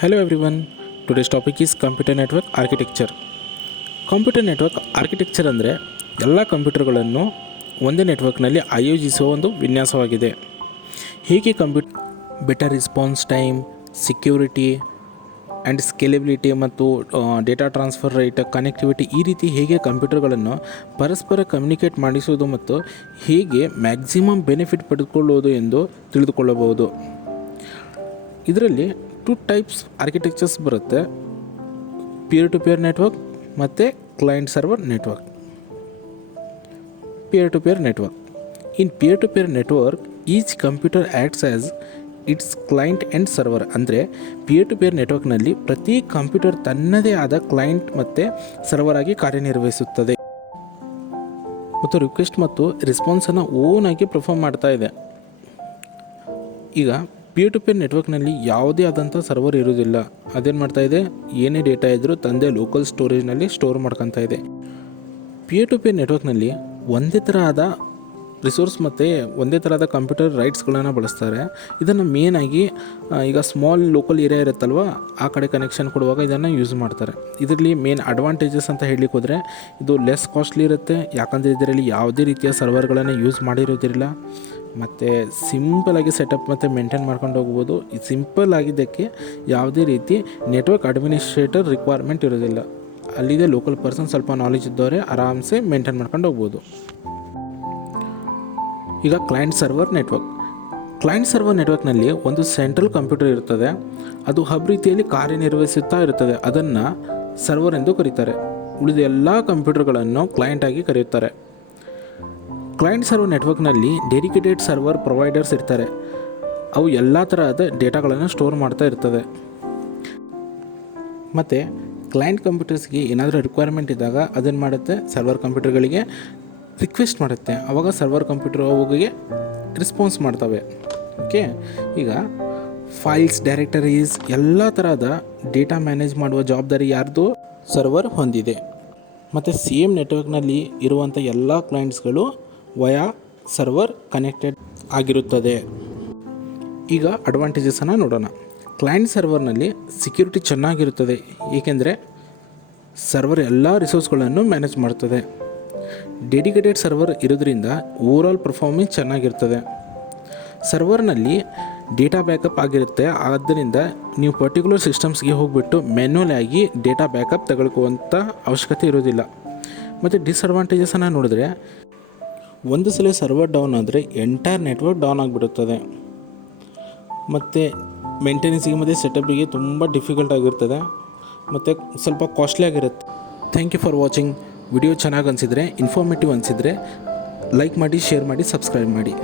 Hello everyone. Today's topic is computer network architecture. Computer network architecture ಅಂದರೆ ಎಲ್ಲ ಕಂಪ್ಯೂಟರ್ಗಳನ್ನು ಒಂದೇ ನೆಟ್ವರ್ಕ್ನಲ್ಲಿ ಆಯೋಜಿಸುವ ಒಂದು ವಿನ್ಯಾಸವಾಗಿದೆ. ಹೀಗೆ better response time, security and scalability ಮತ್ತು ಡೇಟಾ ಟ್ರಾನ್ಸ್ಫರ್ ರೇಟ್, ಕನೆಕ್ಟಿವಿಟಿ ಈ ರೀತಿ ಹೇಗೆ ಕಂಪ್ಯೂಟರ್ಗಳನ್ನು ಪರಸ್ಪರ ಕಮ್ಯುನಿಕೇಟ್ ಮಾಡಿಸುವುದು ಮತ್ತು ಹೇಗೆ ಮ್ಯಾಕ್ಸಿಮಮ್ ಬೆನಿಫಿಟ್ ಪಡೆದುಕೊಳ್ಳುವುದು ಎಂದು ತಿಳಿದುಕೊಳ್ಳಬಹುದು. ಇದರಲ್ಲಿ 2 ಟೈಪ್ಸ್ ಆರ್ಕಿಟೆಕ್ಚರ್ಸ್ ಬರುತ್ತೆ: ಪಿಯರ್ ಟು ಪಿಯರ್ ನೆಟ್ವರ್ಕ್ ಮತ್ತು client server network. Peer to peer network. In peer to peer network each computer acts as its client and server. ಅಂದರೆ ಪಿಯರ್ ಟು ಪಿಯರ್ ನೆಟ್ವರ್ಕ್ನಲ್ಲಿ ಪ್ರತಿ computer ತನ್ನದೇ ಆದ ಕ್ಲೈಂಟ್ ಮತ್ತು server ಆಗಿ ಕಾರ್ಯನಿರ್ವಹಿಸುತ್ತದೆ ಮತ್ತು ರಿಕ್ವೆಸ್ಟ್ ಮತ್ತು ರೆಸ್ಪಾನ್ಸನ್ನು ಓನಾಗಿ ಪರ್ಫಾರ್ಮ್ ಮಾಡ್ತಾ ಇದೆ. ಈಗ ಪಿಯರ್ ಟು ಪಿಯರ್ ನೆಟ್ವರ್ಕ್ನಲ್ಲಿ ಯಾವುದೇ ಆದಂಥ ಸರ್ವರ್ ಇರೋದಿಲ್ಲ. ಅದೇನು ಮಾಡ್ತಾ ಇದೆ, ಏನೇ ಡೇಟಾ ಇದ್ದರೂ ತಂದೆ ಲೋಕಲ್ ಸ್ಟೋರೇಜ್ನಲ್ಲಿ ಸ್ಟೋರ್ ಮಾಡ್ಕೊತಾ ಇದೆ. ಪಿಯರ್ ಟು ಪಿಯರ್ ನೆಟ್ವರ್ಕ್ನಲ್ಲಿ ಒಂದೇ ಥರ ಆದ ರಿಸೋರ್ಸ್ ಮತ್ತು ಒಂದೇ ಥರದ ಕಂಪ್ಯೂಟರ್ ರೈಟ್ಸ್ಗಳನ್ನು ಬಳಸ್ತಾರೆ. ಇದನ್ನು ಮೇನಾಗಿ ಈಗ ಸ್ಮಾಲ್ ಲೋಕಲ್ ಏರಿಯಾ ಇರುತ್ತಲ್ವ, ಆ ಕಡೆ ಕನೆಕ್ಷನ್ ಕೊಡುವಾಗ ಇದನ್ನು ಯೂಸ್ ಮಾಡ್ತಾರೆ. ಇದರಲ್ಲಿ ಮೇನ್ ಅಡ್ವಾಂಟೇಜಸ್ ಅಂತ ಹೇಳಲಿಕ್ಕೆ ಹೋದರೆ ಇದು ಲೆಸ್ ಕಾಸ್ಟ್ಲಿ ಇರುತ್ತೆ, ಯಾಕಂದರೆ ಇದರಲ್ಲಿ ಯಾವುದೇ ರೀತಿಯ ಸರ್ವರ್ಗಳನ್ನು ಯೂಸ್ ಮಾಡಿರೋದಿಲ್ಲ ಮತ್ತು ಸಿಂಪಲಾಗಿ ಸೆಟಪ್ ಮತ್ತು ಮೇಂಟೈನ್ ಮಾಡ್ಕೊಂಡು ಹೋಗ್ಬೋದು. ಇದು ಸಿಂಪಲ್ ಆಗಿದ್ದಕ್ಕೆ ಯಾವುದೇ ರೀತಿ ನೆಟ್ವರ್ಕ್ ಅಡ್ಮಿನಿಸ್ಟ್ರೇಟರ್ ರಿಕ್ವೈರ್ಮೆಂಟ್ ಇರೋದಿಲ್ಲ. ಅಲ್ಲಿದೆ ಲೋಕಲ್ ಪರ್ಸನ್ ಸ್ವಲ್ಪ ನಾಲೆಜ್ ಇದ್ದವರೆ ಆರಾಮ್ಸೆ ಮೇಂಟೈನ್ ಮಾಡ್ಕೊಂಡು ಹೋಗ್ಬೋದು. ಈಗ client server network. Client server ನೆಟ್ವರ್ಕ್ನಲ್ಲಿ ಒಂದು ಸೆಂಟ್ರಲ್ ಕಂಪ್ಯೂಟರ್ ಇರ್ತದೆ. ಅದು ಹಬ್ ರೀತಿಯಲ್ಲಿ ಕಾರ್ಯನಿರ್ವಹಿಸುತ್ತಾ ಇರುತ್ತದೆ. ಅದನ್ನು ಸರ್ವರ್ ಎಂದು ಕರೀತಾರೆ. ಉಳಿದ ಎಲ್ಲ ಕಂಪ್ಯೂಟರ್ಗಳನ್ನು ಕ್ಲೈಂಟ್ ಆಗಿ ಕರೆಯುತ್ತಾರೆ. ಕ್ಲೈಂಟ್ ಸರ್ವರ್ ನೆಟ್ವರ್ಕ್ನಲ್ಲಿ ಡೆಡಿಕೇಟೆಡ್ ಸರ್ವರ್ ಪ್ರೊವೈಡರ್ಸ್ ಇರ್ತಾರೆ. ಅವು ಎಲ್ಲ ತರಹದ ಡೇಟಾಗಳನ್ನು ಸ್ಟೋರ್ ಮಾಡ್ತಾ ಇರ್ತದೆ. ಮತ್ತು ಕ್ಲೈಂಟ್ ಕಂಪ್ಯೂಟರ್ಸ್ಗೆ ಏನಾದರೂ ರಿಕ್ವೈರ್ಮೆಂಟ್ ಇದ್ದಾಗ ಅದನ್ನು ಮಾಡುತ್ತೆ, ಸರ್ವರ್ ಕಂಪ್ಯೂಟರ್ಗಳಿಗೆ ರಿಕ್ವೆಸ್ಟ್ ಮಾಡುತ್ತೆ. ಆವಾಗ ಸರ್ವರ್ ಕಂಪ್ಯೂಟರ್ ಅವುಗಳಿಗೆ ರೆಸ್ಪಾನ್ಸ್ ಮಾಡ್ತವೆ. ಓಕೆ, ಈಗ ಫೈಲ್ಸ್, ಡೈರೆಕ್ಟರೀಸ್ ಎಲ್ಲ ಥರದ ಡೇಟಾ ಮ್ಯಾನೇಜ್ ಮಾಡುವ ಜವಾಬ್ದಾರಿ ಯಾರ್ದು? ಸರ್ವರ್ ಹೊಂದಿದೆ. ಮತ್ತು ಸೇಮ್ ನೆಟ್ವರ್ಕ್ನಲ್ಲಿ ಇರುವಂಥ ಎಲ್ಲ ಕ್ಲೈಂಟ್ಸ್ಗಳು ವಯಾ ಸರ್ವರ್ ಕನೆಕ್ಟೆಡ್ ಆಗಿರುತ್ತದೆ. ಈಗ ಅಡ್ವಾಂಟೇಜಸನ್ನು ನೋಡೋಣ. ಕ್ಲೈಂಟ್ ಸರ್ವರ್ನಲ್ಲಿ ಸೆಕ್ಯೂರಿಟಿ ಚೆನ್ನಾಗಿರುತ್ತದೆ, ಏಕೆಂದರೆ ಸರ್ವರ್ ಎಲ್ಲ ರಿಸೋರ್ಸ್ಗಳನ್ನು ಮ್ಯಾನೇಜ್ ಮಾಡ್ತದೆ. ಡೆಡಿಕೇಟೆಡ್ ಸರ್ವರ್ ಇರೋದ್ರಿಂದ ಓವರಾಲ್ ಪರ್ಫಾರ್ಮೆನ್ಸ್ ಚೆನ್ನಾಗಿರ್ತದೆ. ಸರ್ವರ್ನಲ್ಲಿ ಡೇಟಾ ಬ್ಯಾಕಪ್ ಆಗಿರುತ್ತೆ, ಆದ್ದರಿಂದ ನೀವು ಪರ್ಟಿಕ್ಯುಲರ್ ಸಿಸ್ಟಮ್ಸ್ಗೆ ಹೋಗಿಬಿಟ್ಟು ಮ್ಯಾನ್ಯುವಲ್ ಆಗಿ ಡೇಟಾ ಬ್ಯಾಕಪ್ ತೆಗೆದುಕೊಳ್ಳುವಂಥ ಅವಶ್ಯಕತೆ ಇರೋದಿಲ್ಲ. ಮತ್ತು ಡಿಸ್ಅಡ್ವಾಂಟೇಜಸನ್ನು ನೋಡಿದ್ರೆ ಒಂದು ಸಲ ಸರ್ವರ್ ಡೌನ್ ಆದರೆ ಎಂಟೈರ್ ನೆಟ್ವರ್ಕ್ ಡೌನ್ ಆಗಿಬಿಡುತ್ತದೆ ಮತ್ತು ಮೇಂಟೆನೆನ್ಸಿಗೆ ಮತ್ತು ಸೆಟಪ್ಪಿಗೆ ತುಂಬ ಡಿಫಿಕಲ್ಟ್ ಆಗಿರ್ತದೆ ಮತ್ತು ಸ್ವಲ್ಪ ಕಾಸ್ಟ್ಲಿ ಆಗಿರುತ್ತೆ. Thank you for watching. Video ಚೆನ್ನಾಗಿ ಅನಿಸಿದರೆ, ಇನ್ಫಾರ್ಮೇಟಿವ್ ಅನಿಸಿದರೆ ಲೈಕ್ ಮಾಡಿ, ಶೇರ್ ಮಾಡಿ, ಸಬ್ಸ್ಕ್ರೈಬ್ ಮಾಡಿ.